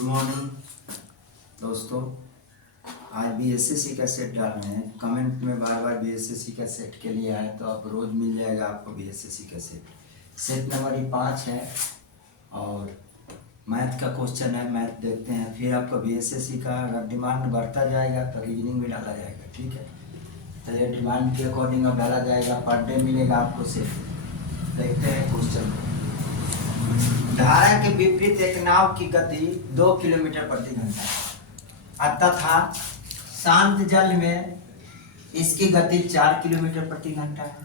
Good morning दोस्तों। आज BSSC का सेट डाल रहे हैं। कमेंट में बार बार बीएसएससी का सेट के लिए आए तो आप रोज़ मिल जाएगा आपको बीएसएससी का सेट नंबर ही 5 है और मैथ का क्वेश्चन है। मैथ देखते हैं, फिर आपको बीएसएससी का अगर डिमांड बढ़ता जाएगा तो रीजनिंग भी डाला जाएगा। ठीक है, तो ये डिमांड के अकॉर्डिंग अब डाला जाएगा। पर डे मिलेगा आपको सेट। देखते हैं क्वेश्चन को। धारा के विपरीत एक नाव की गति 2 किलोमीटर प्रति घंटा तथा शांत जल में इसकी गति 4 किलोमीटर प्रति घंटा है,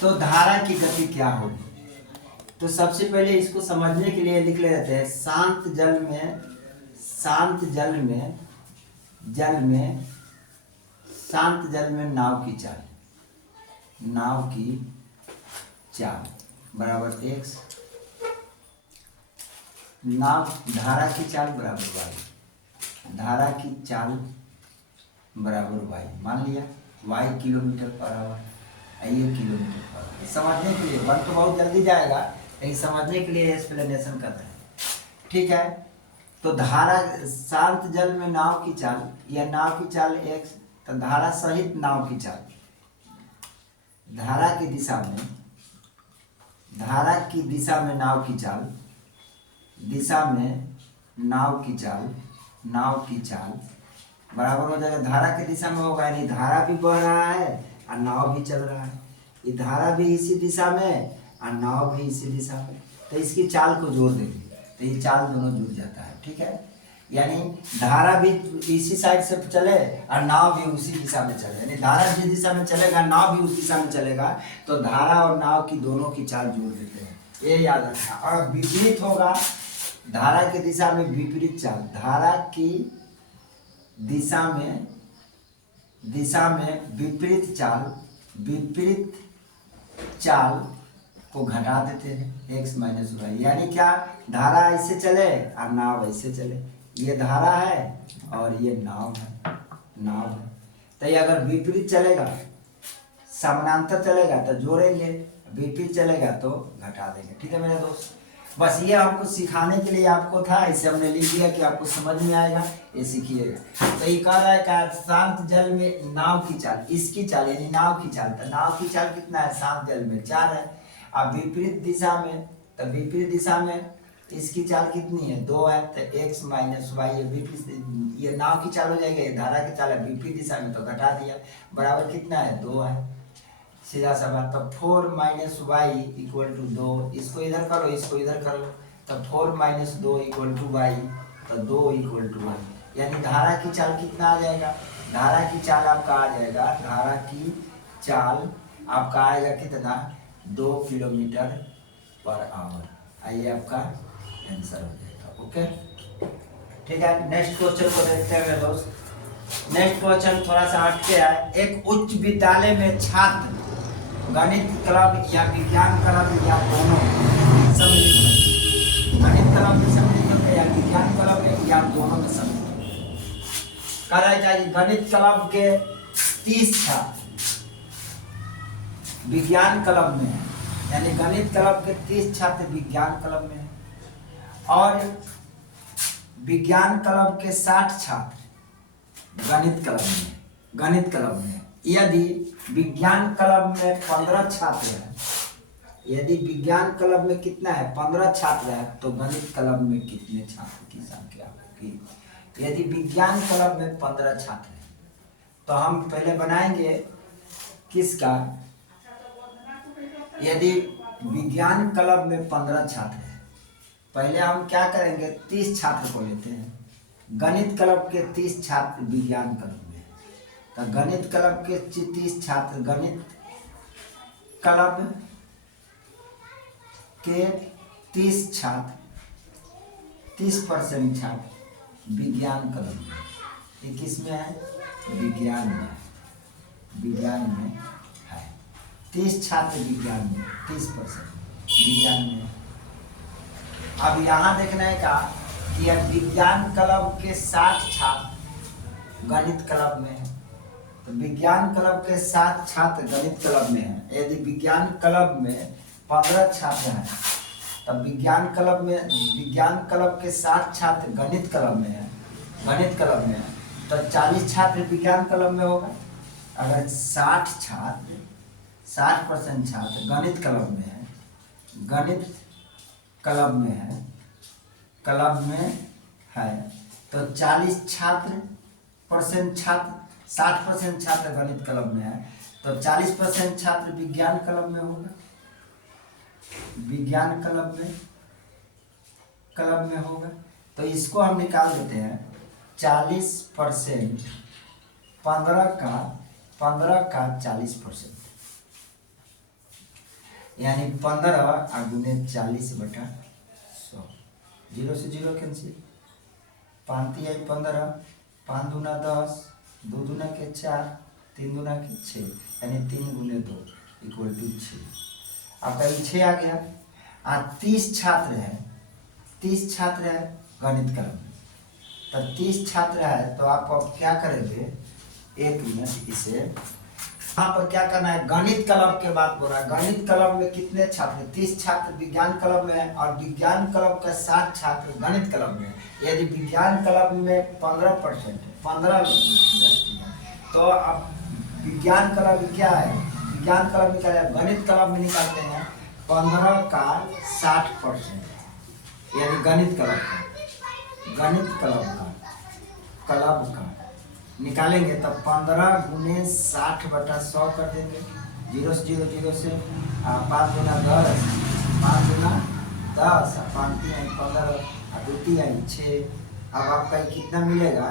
तो धारा की गति क्या होगी? तो सबसे पहले इसको समझने के लिए लिख लेते हैं। शांत जल में नाव की चाल बराबर x, धारा की चाल बराबर y, धारा की चाल बराबर y। मान लिया y किलोमीटर पर आवर, ये किलोमीटर पर आवर। समझने के लिए बन तो बहुत जल्दी जाएगा, लेकिन समझने के लिए एक्सप्लेनेशन कर रहे हैं। ठीक है, तो धारा शांत जल में नाव की चाल, यह नाव की चाल x, तो धारा सहित नाव की चाल, धारा की दिशा में नाव की चाल, नाव की चाल बराबर हो जाएगा। धारा की दिशा में होगा, यानी धारा भी बह रहा है और नाव भी चल रहा है। ये धारा भी इसी दिशा में और नाव भी इसी दिशा में, तो इसकी चाल को जोड़ देंगे तो ये चाल दोनों जुड़ जाता है। ठीक है, यानी धारा भी इसी साइड से चले और नाव भी उसी दिशा में चले, यानी धारा जिस दिशा में चलेगा नाव भी उस दिशा में चलेगा, तो धारा और नाव की दोनों की चाल जोड़ देते हैं। ये याद रखना। और विपरीत होगा, धारा की दिशा में विपरीत चाल, धारा की दिशा में विपरीत चाल को घटा देते हैं x माइनस वाई। यानी क्या, धारा ऐसे चले और नाव ऐसे चले। ये धारा है और ये नाव है। तो ये अगर विपरीत चलेगा, समानांतर चलेगा तो जोड़ेंगे, विपरीत चलेगा तो घटा देंगे। ठीक है मेरे दोस्त, बस ये आपको सिखाने के लिए आपको था, इसे हमने लिख दिया कि आपको समझ में आएगा, ये सीखिएगा। तो ये कह रहा है कि शांत जल में नाव की चाल, इसकी चाल यानी नाव की चाल, तो नाव की चाल कितना है? शांत जल में 4 है। अब विपरीत दिशा में, तो विपरीत दिशा में इसकी चाल कितनी है? 2 है, तो x माइनस वाई, ये नाव की चाल हो जाएगा, ये धारा की चाल है विपरीत दिशा में, तो घटा दिया, बराबर कितना है? 2 है। सीधा सा बात। तो 4 माइनस वाई इक्वल टू 2, इसको इधर करो, इसको इधर करो, तो 4 माइनस 2 इक्वल टू वाई, तो 2 इक्वल टू 1। यानी धारा की चाल कितना आ जाएगा? धारा की चाल आपका आ जाएगा, धारा की चाल आपका आएगा कितना? 2 किलोमीटर पर आवर। आइए आपका आंसर हो जाएगा। ओके, ठीक है। नेक्स्ट क्वेश्चन को देखते हैं मेरे दोस्त। नेक्स्ट क्वेश्चन थोड़ा सा हटके है। एक उच्च विद्यालय में छात्र गणित क्लब या विज्ञान क्लब या दोनों सम्मिलित है। गणित क्लब में सम्मिलित है या विज्ञान क्लब में या दोनों में सम्मिलित है। कह रहा है कि गणित क्लब के 30 छात्र विज्ञान क्लब में है, यानी गणित क्लब के 30 छात्र विज्ञान क्लब में है और विज्ञान क्लब के 60 छात्र गणित क्लब में है। यदि विज्ञान क्लब में 15 छात्र हैं, यदि विज्ञान क्लब में कितना है? 15 छात्र है, तो गणित क्लब में कितने छात्र की संख्या होगी? यदि विज्ञान क्लब में 15 छात्र हैं, तो हम पहले बनाएंगे किसका? यदि विज्ञान क्लब में 15 छात्र हैं, पहले हम क्या करेंगे? 30 छात्र को लेते हैं। गणित क्लब के 30 छात्र विज्ञान क्लब में, तो गणित क्लब के 30 छात्र, गणित क्लब के 30 छात्र, 30% छात्र विज्ञान क्लब में। ये किस में है? विज्ञान में है। 30 छात्र विज्ञान में, 30% विज्ञान में। अब यहाँ देखना है का कि विज्ञान क्लब के 60 छात्र गणित क्लब में है, तो विज्ञान क्लब के 7 छात्र गणित क्लब में है। यदि विज्ञान क्लब में 15 छात्र हैं, तो तब विज्ञान क्लब के 60 छात्र गणित क्लब में है, तो 40 छात्र विज्ञान क्लब में होगा। अगर 60% छात्र गणित क्लब में है, तो 40% छात्र गणित क्लब में है, तो 40% छात्र विज्ञान क्लब में होगा, तो इसको हम निकाल देते हैं। 40% 15 का 40%, यानी 15 गुने 40/100। 0 से 0 कैंसिल, 5 आई 15, 5 दूना 10, 2 दूना के 4, 3 दूना के 6, यानी 3 गुने 2 = 6। आपका ये 6 आ गया। आज 30 छात्र है गणित क्लब में, तो 30 छात्र है, तो आप अब क्या करेंगे, 1 मिनट, इसे यहाँ पर क्या करना है, गणित क्लब के बात बोल रहा है। गणित क्लब में कितने छात्र, 30 छात्र विज्ञान क्लब में है, और विज्ञान क्लब का 60 छात्र गणित क्लब में है। यदि विज्ञान क्लब में 15% है, 15 व्यक्ति है, तो अब विज्ञान क्लब क्या है, विज्ञान क्लब में क्या है, गणित क्लब में निकालते हैं 15 का 60%, यानी गणित क्लब का निकालेंगे, तब 15 गुने 60/100 कर देंगे। 0 से 0 0 से 5 गुना 10, 5 गुना 10, 5 3 15, 2 3 6। अब आपका कितना मिलेगा,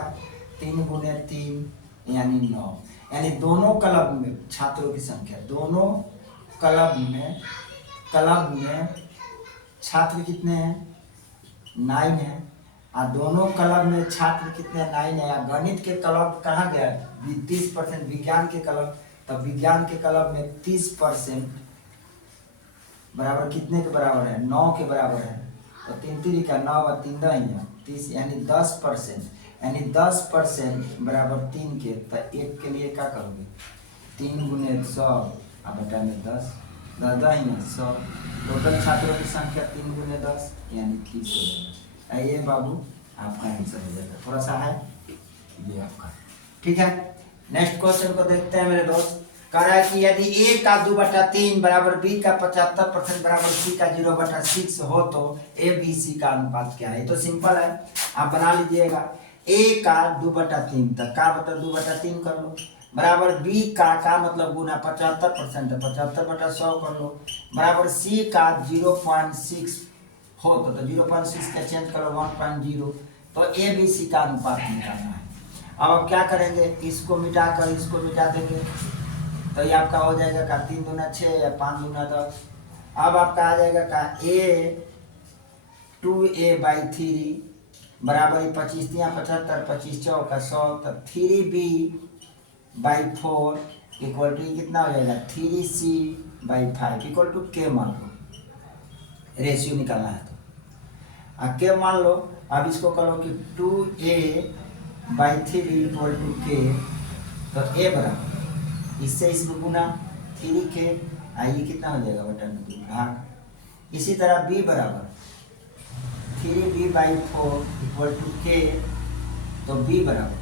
3 गुने 3 यानी 9। यानी दोनों क्लब में छात्रों की संख्या, दोनों क्लब में छात्र कितने हैं, 9 है। और दोनों क्लब में छात्र कितने, 9 है। गणित के क्लब कहाँ गया, 30%, विज्ञान के क्लब, तब विज्ञान के क्लब में 30% बराबर कितने के बराबर है, 9 के बराबर है। तो 3 3 का 9 और 3 10 30, यानी 10% बराबर 3 के। तो 1 के लिए क्या करोगे, 3 गुने 100 और बटा में 10, 10 100। टोटल छात्रों की संख्या 3 गुने 10 यानी 30 हो जाएगा। आइए बाबू, आपका आंसर हो जाएगा। थोड़ा सा है ये आपका, ठीक है। नेक्स्ट क्वेश्चन को देखते हैं मेरे दोस्त। कह रहा है कि यदि A का 2/3 बराबर B का 75% बराबर C का 0/6 हो तो ABC का अनुपात क्या है। तो सिंपल है, आप बना लीजिएगा। A का 2/3 तक का मतलब 2/3 कर लो, बराबर B का मतलब गुना 75% है, 75/100 कर लो, बराबर C का 0.6 हो तो 0.6 का चेंज करो 1.0, तो ABC का अनुपात निकालना है। अब क्या करेंगे, इसको मिटाकर इसको मिटा देंगे, तो ये आपका हो जाएगा का 3 दूना 6 या 5 दूना 10। अब आपका आ जाएगा का A 2A/3 बराबर 25 × 75, 25 चौका 100, तो 3B/4 इक्वल टू कितना हो जाएगा, 3C/5 इक्वल टू K मान लो, रेशियो निकालना है तो K मान लो। अब इसको करो कि 2A/3 इक्वल टू K, तो A बराबर इससे इसमें गुना 3K, आइए कितना हो जाएगा बटा में 2 भाग। इसी तरह B बराबर 3B/4 इक्वल टू K, तो B बराबर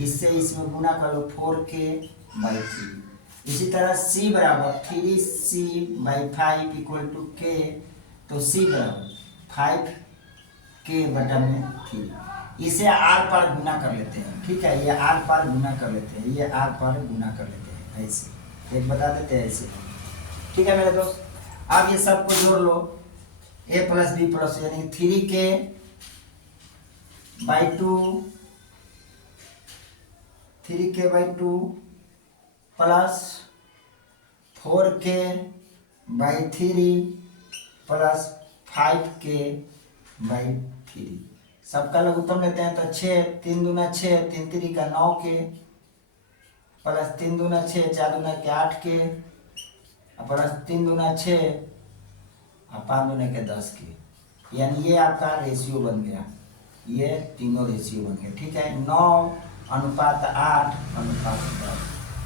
इससे इसमें गुना कर लो 4K/3। इसी तरह C बराबर 3C/5 इक्वल टू K, तो C बराबर 5K/3। इसे आर पार गुना कर लेते हैं, ठीक है, ये आर पार गुना कर लेते हैं, ये आर पार गुना कर लेते हैं, ऐसे एक बता देते हैं ऐसे, ठीक है मेरे दोस्त। अब ये सबको जोड़ लो, A + B + यानी 3K/2 plus 4K/3 plus 5K/3। सबका लघुत्तम लेते हैं तो 6, 3 दूना 6, 3 3 का 9K प्लस 3 दूना 6, 4 दूना के 8K प्लस 3 दूना 6 और 5 दूना के 10K। यानी ये आपका रेशियो बन गया, ये तीनों रेशियो बन गए, ठीक है। 9:8:10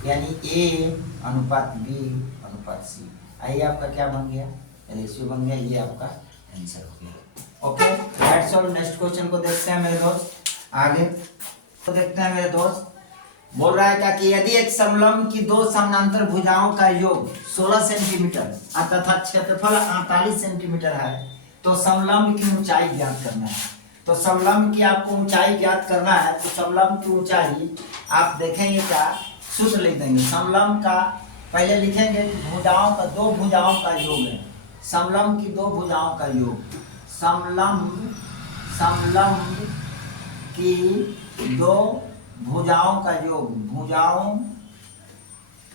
यानी A/B/C। आइए आपका क्या बन गया, रेशियो बन गया, ये आपका आंसर हो गया। Okay, that's all. Next question को देखते हैं मेरे दोस्त। आगे तो देखते हैं मेरे दोस्त। बोल रहा है क्या कि यदि एक समलंब की दो समानांतर भुजाओं का योग 16 सेंटीमीटर तथा क्षेत्रफल 48 सेंटीमीटर है तो समलंब की ऊंचाई ज्ञात करना है। तो समलंब की आपको ऊंचाई ज्ञात करना है। तो समलंब की ऊंचाई आप देखेंगे क्या, सूत्र लिख देंगे। समलंब का पहले लिखेंगे कि भुजाओं का, दो भुजाओं का योग है। समलंब की दो भुजाओं का योग, समलंब की दो भुजाओं का योग, भुजाओं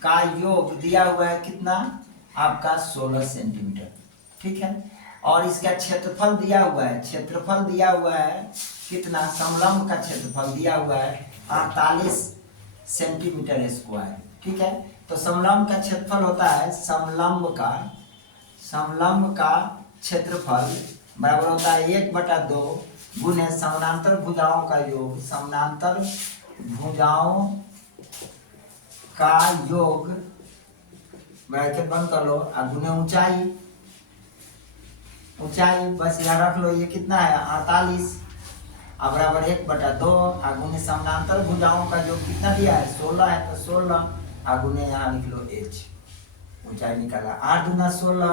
का योग दिया हुआ है कितना आपका 16 सेंटीमीटर, ठीक है। और इसका क्षेत्रफल दिया हुआ है, क्षेत्रफल दिया हुआ है कितना, समलंब का क्षेत्रफल दिया हुआ है 48 सेंटीमीटर स्क्वायर, ठीक है। तो समलंब का क्षेत्रफल होता है, समलंब का क्षेत्रफल बराबर होता है 1/2 गुने समानांतर भुजाओं का योग, समानांतर भुजाओं का योग ब्रैकेट बंद कर लो, और गुने ऊंचाई, बस यहाँ रख लो। ये कितना है 48 अब बराबर 1/2 और गुने समानांतर भुजाओं का योग कितना दिया है 16 है, तो 16 और गुने यहाँ लिख लो h, ऊंचाई निकाला 8 दूना 16,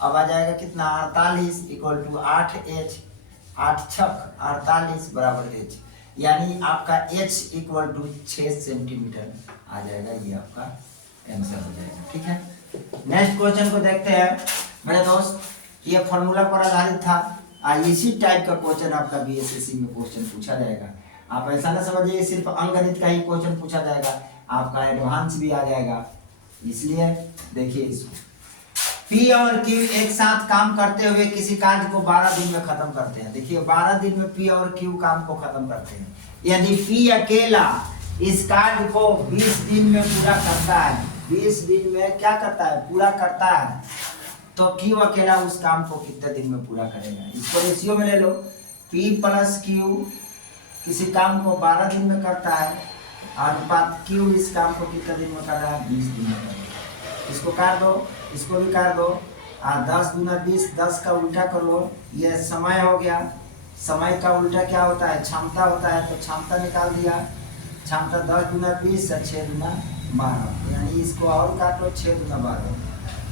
अब आ जाएगा कितना 48 इक्वल टू 8h, 8 छक 48 बराबर h, यानी आपका h इक्वल टू 6 सेंटीमीटर आ जाएगा। ये आपका आंसर हो जाएगा, ठीक है। नेक्स्ट क्वेश्चन को देखते हैं मेरे दोस्त। ये फॉर्मूला पर आधारित था, इसी टाइप का क्वेश्चन आपका बीएसएससी में क्वेश्चन पूछा जाएगा। आप ऐसा ना समझिए सिर्फ अंकगणित का ही क्वेश्चन पूछा जाएगा, आपका एडवांस भी आ जाएगा। इसलिए देखिए इसको, P और Q एक साथ काम करते हुए किसी कार्य को 12 दिन में खत्म करते हैं। देखिए 12 दिन में P और Q काम को खत्म करते हैं। यदि P अकेला इस कार्य को 20 दिन में पूरा करता है, 20 दिन में क्या करता है, पूरा करता है, तो Q अकेला उस काम को कितने दिन में पूरा करेगा। इसको रेशियो में ले लो, P प्लस Q किसी काम को 12 दिन में करता है, अनुपात Q इस काम को कितने दिन में कर रहा है, 20 दिन में कर रहा है। इसको काट दो, इसको भी काट दो, 10 दूना 20, 10 का उल्टा कर लो, ये समय हो गया। समय का उल्टा क्या होता है, क्षमता होता है, तो क्षमता निकाल दिया। क्षमता 10 दूना 20 और 6 दूना 12, यानी इसको और काटो 6 दूना 12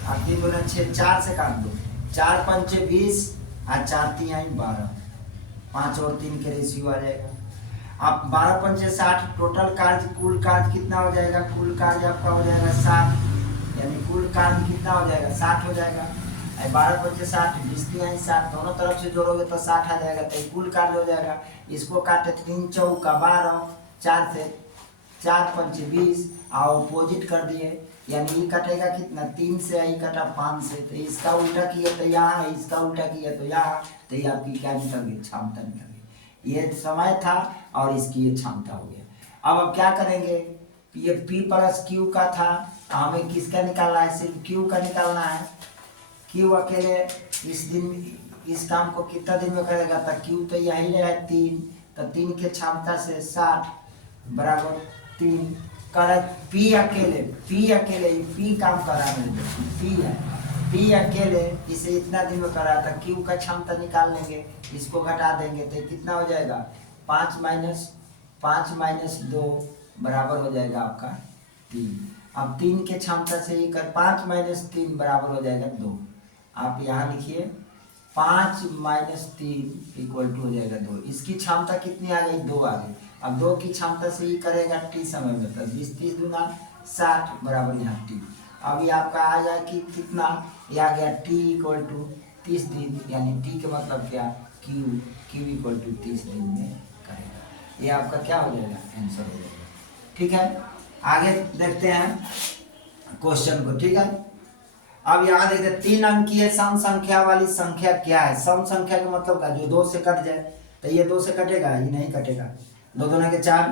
और 3 दूना 6, 4 से काट दो, 4 पंचे 20 और 4 तिहाई 12, 5 और 3 के रेशियो आ जाएगा। अब 12 पंचे 60, टोटल कार्य, कुल कार्य कितना हो जाएगा, कुल कार्य आपका हो जाएगा 60, यानी कुल कार्य कितना हो जाएगा 60 हो जाएगा। 12 पंचे 60, 20 तिहाई 60, दोनों तरफ से जोड़ोगे तो 60 आ जाएगा, तो कुल कार्य हो जाएगा। इसको काटे 3 चौका 12, 4 से 4 पंचे 20 और अपोजिट कर दिए, यानी ये कटेगा कितना, 3 से आई कटा 5 से, तो इसका उल्टा किया तो यहाँ, इसका उल्टा किया तो यहाँ, तो ये आपकी क्या निकल गई, क्षमता निकल गई। ये समय था और इसकी ये क्षमता हो गया। अब क्या करेंगे, ये P प्लस Q का था, हमें किसका निकालना है, सिर्फ Q का निकालना है। Q अकेले इस काम को कितना दिन में करेगा, तो Q तो यही है 3, तो 3 के क्षमता से 60 बराबर 3 कर। P अकेले P काम करा है, P है, P अकेले इसे इतना दिन में करा था, Q का क्षमता निकाल लेंगे, इसको घटा देंगे तो कितना हो जाएगा 5 माइनस 2 बराबर हो जाएगा आपका 3। अब 3 के क्षमता से ही कर 5 माइनस 3 बराबर हो जाएगा 2। आप यहाँ लिखिए 5 माइनस 3 इक्वल टू हो जाएगा 2। इसकी क्षमता कितनी आ गई, 2 आ गई। अब 2 की क्षमता से ही करेगा t समय में, तो 20 30 दूना 60 बराबर यहाँ t। अब ये आपका आ जाए कि कितना, ये आ गया t इक्वल टू 30 दिन, यानी t के मतलब क्या, q इक्वल टू 30 दिन में करेगा। ये आपका क्या हो जाएगा, आंसर हो जाएगा, ठीक है। आगे देखते हैं क्वेश्चन को, ठीक है। अब यहाँ देखते हैं 3 अंकीय सम संख्या वाली संख्या क्या है। सम संख्या का मतलब क्या, जो 2 से कट जाए, तो ये 2 से कटेगा, ये नहीं कटेगा। 2 दूना के 4,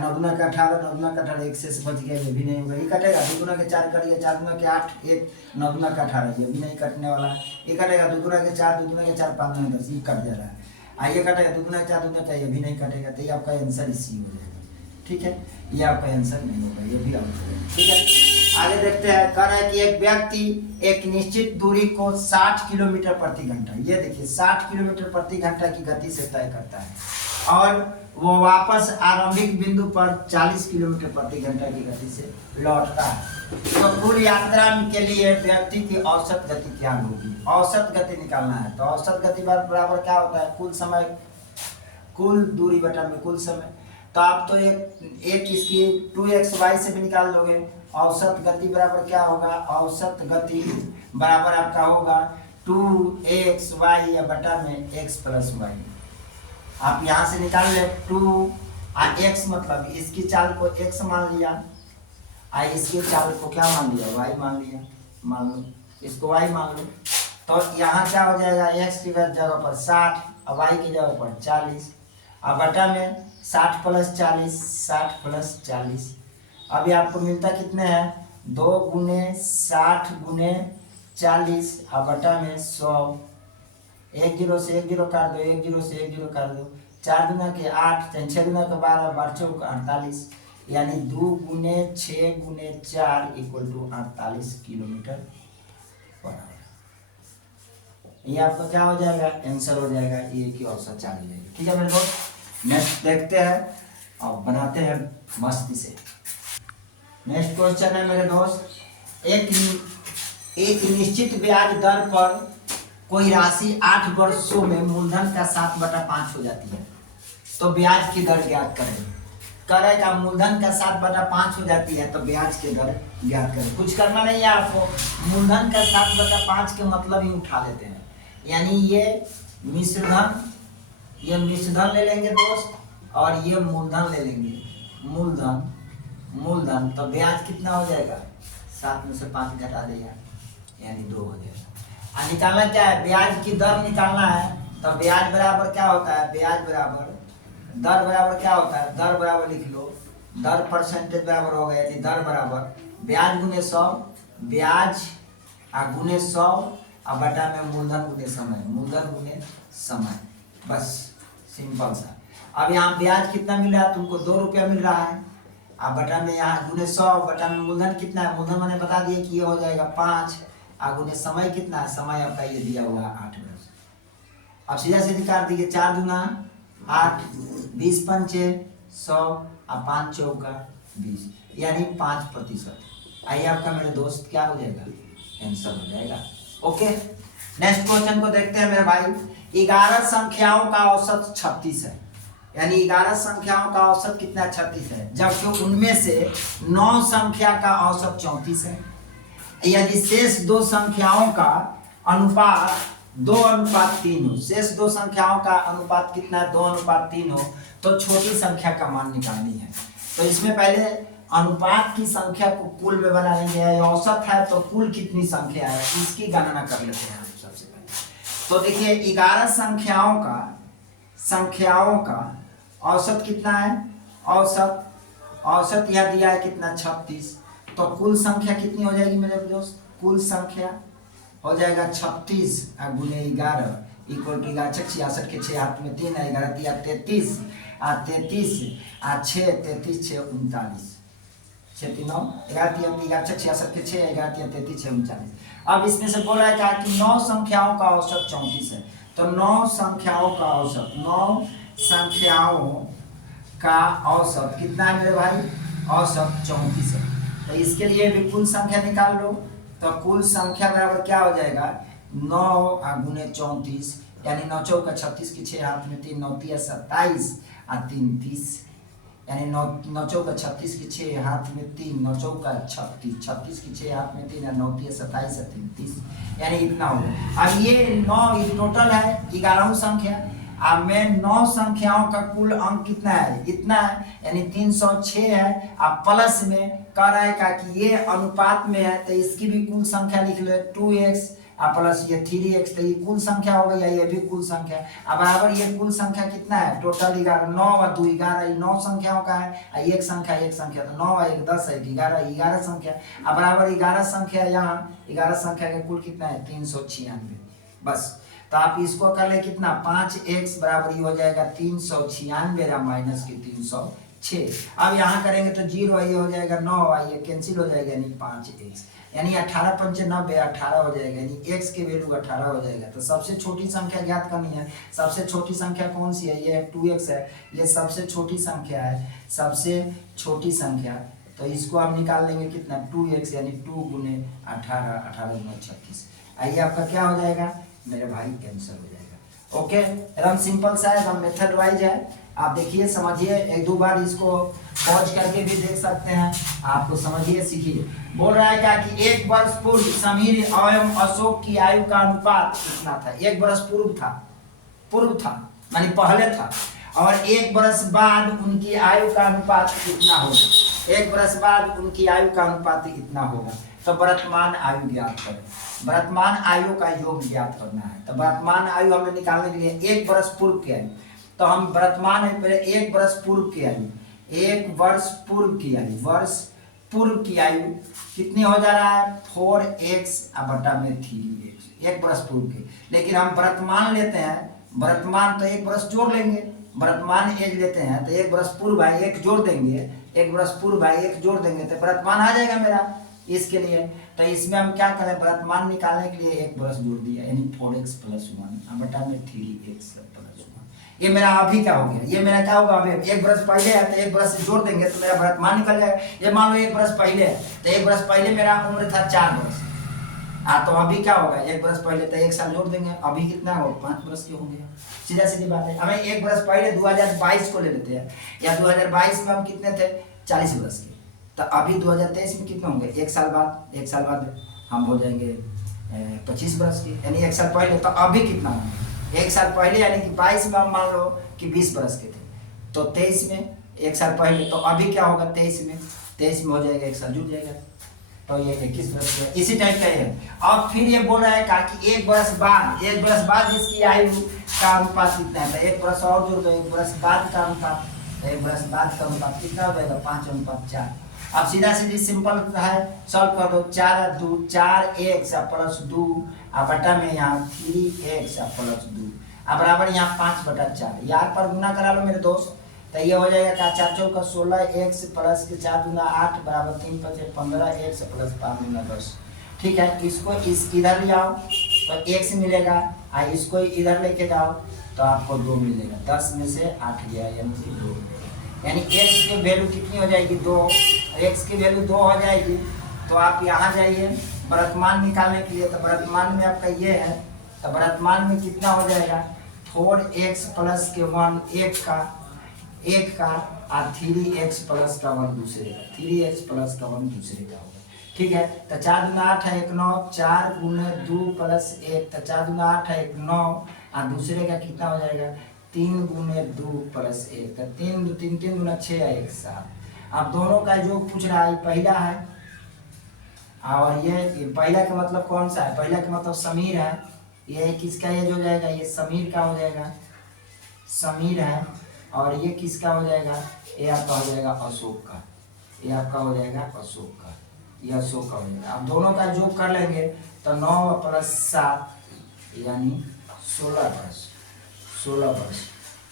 9 दूना के 18, 9 दूना के 18, 1 से बच गया, ये भी नहीं होगा, ये कटेगा। 2 दूना के 4 कट गया, 4 दूना के 8, 1 9 दूना के 18, ये भी नहीं कटने वाला है, ये कटेगा। 2 दूना के 4, 2 दूना के 4 5 9 10, ये कट जा रहा है। ये कटेगा, 2 दूना के 4, 2 दूना के, ये भी नहीं कटेगा, तो ये आपका आंसर इसी हो जाएगा, ठीक है। ये आपका आंसर नहीं होगा, ये भी आउट हो जाएगा, ठीक है। आगे देखते हैं, कह रहा है कि एक व्यक्ति एक निश्चित दूरी को 60 किलोमीटर प्रति घंटा, ये देखिए 60 किलोमीटर प्रति घंटा की गति से तय करता है और वो वापस आरंभिक बिंदु पर 40 किलोमीटर प्रति घंटा की गति से लौटता है। तो कुल यात्रा के लिए व्यक्ति की औसत गति क्या होगी? औसत गति निकालना है। तो औसत गति बराबर क्या होता है? कुल समय, कुल दूरी बटा में कुल समय। तो आप तो एक इसकी 2xy से भी निकाल लोगे। औसत गति बराबर क्या होगा? औसत गति बराबर आपका होगा 2xy या बटा में x प्लस y। आप यहाँ से निकाल ले 2x, मतलब इसकी चाल को x मान लिया, इसके चाल को क्या मान लिया? y मान लिया, मान लो इसको y मान लो। तो यहाँ क्या हो जाएगा? x की जगह पर 60 और y की जगह पर 40 और बटा में 60 प्लस 40, 60 प्लस 40। अभी आपको मिलता कितने हैं? 2 गुने 60 गुने 40 और बटा में 100। एक जीरो से एक जीरो काट दो, एक जीरो से एक जीरो काट दो, 4 गुना के 8, 6 गुना के 12, 12 चौक 48, यानी 2 गुने 6 गुने 4 equal to 48 kilometre per hour. ये आपका क्या हो जाएगा? आंसर हो जाएगा, ये की औसत चाल जाएगी। ठीक है मेरे दोस्त, नेक्स्ट देखते हैं और बनाते हैं मस्ती से। नेक्स्ट क्वेश्चन है मेरे दोस्त, एक निश्चित ब्याज दर पर कोई राशि 8 वर्षों में मूलधन का 7/5 हो जाती है, तो ब्याज की दर ज्ञात करें। करेगा मूलधन का 7/5 हो जाती है, तो ब्याज की दर ज्ञात करें। कुछ करना नहीं है आपको, मूलधन का 7/5 के मतलब ही उठा लेते हैं, यानी ये मिश्रधन, ये मिश्रधन ले लेंगे दोस्त और ये मूलधन ले लेंगे, मूलधन। तो ब्याज कितना हो जाएगा? 7 में से 5 घटा देगा, यानी 2 हो जाएगा। और निकालना क्या है? ब्याज की दर निकालना है। तो ब्याज बराबर क्या होता है? ब्याज बराबर दर बराबर क्या होता है? दर बराबर लिख लो, दर परसेंटेज बराबर हो गया, यानी दर बराबर ब्याज गुने 100, ब्याज गुने 100 और बटा में मूलधन गुने समय, मूलधन गुने समय। बस सिंपल सा। अब यहाँ ब्याज कितना मिल रहा है तुमको? 2 रुपया मिल रहा है। अब बटा में यहाँ गुने 100, बटा में मूलधन कितना है? मूलधन मैंने बता दिया कि ये हो जाएगा 5 और गुने समय कितना है? समय आपका ये दिया हुआ है 8 वर्ष। अब सीधा सीधी काट दीजिए, 4 दूना 8, 20 पंचे 100 और 5 चौका 20, यानी 5%। आइए आपका मेरे दोस्त क्या हो जाएगा? आंसर हो जाएगा। ओके, नेक्स्ट क्वेश्चन को देखते हैं मेरे भाई। 11 संख्याओं का औसत 36 है, यानी 11 संख्याओं का औसत कितना? 36 है, जबकि उनमें से 9 संख्या का औसत 34 है। यदि शेष 2 संख्याओं का अनुपात 2:3 हो, शेष 2 संख्याओं का अनुपात कितना है? 2:3 हो, तो छोटी संख्या का मान निकालनी है। तो इसमें पहले अनुपात की संख्या को कुल में बना लेंगे, औसत है तो कुल कितनी संख्या है इसकी गणना कर लेते हैं हम सबसे पहले। तो देखिए 11 संख्याओं का औसत कितना है? औसत यह दिया है कितना? 36। तो कुल संख्या कितनी हो जाएगी मेरे दोस्त? कुल संख्या हो जाएगा 36 गुने 11 इक्वल टू 11 66 के 6 हाथ में 3 है, 11 तिया 33 33 6 33 6 39 6 3 9 11 तिया 66 के 6 11 तिया 33 6 39। अब इसमें से बोला है क्या कि 9 संख्याओं का औसत 34 है। तो 9 संख्याओं का औसत, 9 संख्याओं का औसत कितना है मेरे भाई? औसत 34 है। तो इसके लिए भी कुल संख्या निकाल लो। तो कुल संख्या बराबर क्या हो जाएगा? 9 गुने 34, यानी 9 चौका 36 की 6 हाथ में 3 9 तिया 27 और 3 30, यानी 9 चौका 36 की 6 हाथ में 3 9 चौका 36 की 6 हाथ में 3 9 तिया 27 और 3 30, यानी इतना हो गया। अब ये 9 टोटल है 11वीं संख्या। अब में 9 संख्याओं का कुल अंक कितना है? इतना है, यानी 306 है। अब प्लस में कह रहा है का कि ये अनुपात में है, तो इसकी भी कुल संख्या लिख लो 2x प्लस ये 3x, तो ये कुल संख्या हो गई, ये भी कुल संख्या। अब बराबर ये कुल संख्या कितना है? टोटल 11, 9 और 2 11, ये 9 संख्याओं का है, एक संख्या, तो 9 1 10 है, 11 संख्या। अब बराबर 11 संख्या, यहाँ 11 संख्या का कुल कितना है? 396। बस, तो आप इसको कर ले कितना? 5x बराबर हो जाएगा 396 माइनस के 396, 6। अब यहाँ करेंगे तो 0 ये हो जाएगा 9, ये कैंसिल हो जाएगा यानी 5x, यानी 18 पंचे 90, 18 हो जाएगा, यानी x की वैल्यू 18 हो जाएगा। तो सबसे छोटी संख्या ज्ञात करनी है। सबसे छोटी संख्या कौन सी है? ये 2x है, ये सबसे छोटी संख्या है, सबसे छोटी संख्या। तो इसको हम निकाल लेंगे कितना, 2x, यानी 2 गुने 18, 18 गुना 36। आइए आपका क्या हो जाएगा मेरे भाई, कैंसर हो जाएगा। ओके, एकदम सिंपल सा है, एकदम मेथड वाइज है। आप देखिए, समझिए, एक दो बार इसको पॉज करके भी देख सकते हैं, आपको समझिए, सीखिए। बोल रहा है क्या कि 1 वर्ष पूर्व समीर एवं अशोक की आयु का अनुपात कितना था? 1 वर्ष पूर्व था मानी पहले था, और 1 वर्ष बाद उनकी आयु का अनुपात कितना होगा? 1 वर्ष बाद उनकी आयु का अनुपात कितना होगा? तो वर्तमान आयु ज्ञात करें। वर्तमान आयु का योग ज्ञात करना है। तो वर्तमान आयु हमें निकालने के लिए 1 वर्ष पूर्व की आयु, तो हम वर्तमान है पहले 1 वर्ष पूर्व की आयु, 1 वर्ष पूर्व की आयु, वर्ष पूर्व की आयु कितनी हो जा रहा है? 4x बटा में 3x, 1 वर्ष पूर्व की। लेकिन हम वर्तमान लेते हैं, वर्तमान तो 1 वर्ष जोड़ लेंगे, वर्तमान एज लेते हैं तो 1 वर्ष पूर्व है 1 जोड़ देंगे, 1 वर्ष पूर्व है 1 जोड़ देंगे तो वर्तमान आ जाएगा मेरा। इसके लिए तो इसमें हम क्या करें, वर्तमान निकालने के लिए 1 वर्ष जोड़ दिया, यानी 4x + 1 बटा में 3x + 1। ये मेरा अभी क्या हो गया, ये मेरा क्या होगा, अभी 1 वर्ष पहले है तो 1 वर्ष से जोड़ देंगे तो मेरा वर्तमान निकल जाएगा। ये मान लो 1 वर्ष पहले है तो 1 वर्ष पहले मेरा उम्र था 4 वर्ष, तो अभी क्या होगा, 1 वर्ष पहले तो 1 साल जोड़ देंगे, अभी कितना हो, 5 वर्ष के होंगे। सीधा सीधी बात है। हमें 1 वर्ष पहले 2022 को ले लेते हैं, या 2022 में हम कितने थे, 40 वर्ष के, तो अभी 2023 में कितने होंगे, 1 साल बाद हम हो जाएंगे 25 वर्ष के, यानी 1 साल पहले। तो अभी कितना होंगे, 1 साल पहले यानी कि 22 में हम मान लो कि 20 वर्ष के थे, तो 23 में 1 साल पहले, तो अभी क्या होगा 23 में हो जाएगा, 1 साल जुड़ जाएगा, तो ये 21 वर्ष का इसी टाइप का है। अब फिर ये बोल रहा है कि 1 वर्ष बाद इसकी आयु का अनुपात कितना है, तो 1 वर्ष और जोड़ दो, 1 वर्ष बाद का अनुपात, 1 वर्ष बाद का अनुपात कितना हो जाएगा, 5:4। अब सीधा सीधी सिंपल है, सॉल्व कर दो, 4 2 4x + 2 बटा में यहाँ 3x + 2 बराबर यहाँ 5/4। यार पर गुना करा लो मेरे दोस्त, तो ये हो जाएगा क्या, 4 चौका 16x + 4 दूना 8 बराबर 3 × 15x + 5 दूना 10। ठीक है, इसको इधर ले आओ तो x मिलेगा, इसको इधर लेके जाओ तो आपको 2 मिलेगा, 10 में से 8 गया यानी 2 मिलेगा, यानी x की वैल्यू कितनी हो जाएगी, 2, x की वैल्यू 2 हो जाएगी। तो आप यहाँ जाइए वर्तमान निकालने के लिए, तो वर्तमान में आपका ये है, तो वर्तमान में कितना हो जाएगा, 4x + 1 एक का और 3x + 1 दूसरे का, 3x + 1 दूसरे का होगा। ठीक है, तो 4 दूना 8 है 1 9, 4 गुने 2 + 1, तो 4 दूना 8 है 1 9, और दूसरे का कितना हो जाएगा, 3 गुने 2 + 1, तो 3 दूना 6 है 1 7। अब दोनों का जो पूछ रहा है पहला है, और ये पहला का मतलब कौन सा है, पहला का मतलब समीर है, ये किसका एज हो जाएगा, ये समीर का हो जाएगा, समीर है, और ये किसका हो जाएगा, ये आपका हो जाएगा अशोक का, ये आपका हो जाएगा अशोक का, ये अशोक का हो जाएगा। अब दोनों का योग कर लेंगे तो 9 + 7 यानी 16 वर्ष,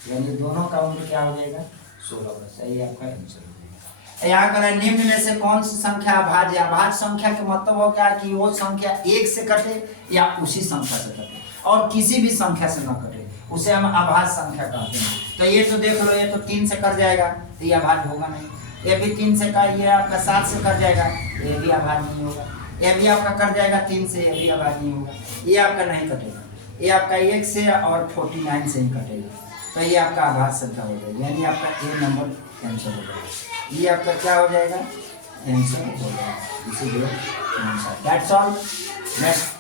यानी दोनों का उम्र क्या हो जाएगा, 16 वर्ष। यही आपका आंसर हो जाएगा। यहाँ करें, निम्न में से कौन सी संख्या अभाज्य? अभाज्य संख्या के मतलब हो क्या कि वो संख्या 1 से कटे या उसी संख्या से कटे, और किसी भी संख्या से न कटे, उसे हम अभाज्य संख्या कहते हैं। तो ये तो देख लो, ये तो 3 से कट जाएगा तो ये अभाज्य होगा नहीं, ये भी 3 से का, ये आपका 7 से कट जाएगा, ये भी अभाज्य नहीं होगा, ये भी आपका कट जाएगा 3 से, ये भी अभाज्य नहीं होगा, ये आपका नहीं कटेगा, ये आपका 1 से और 49 से ही कटेगा, तो ये आपका अभाज्य संख्या हो जाएगा, यानी आपका A नंबर आंसर हो जाएगा। ये आपका क्या हो जाएगा, आंसर हो जाएगा, इसीलिए आंसर। That's all. नेक्स्ट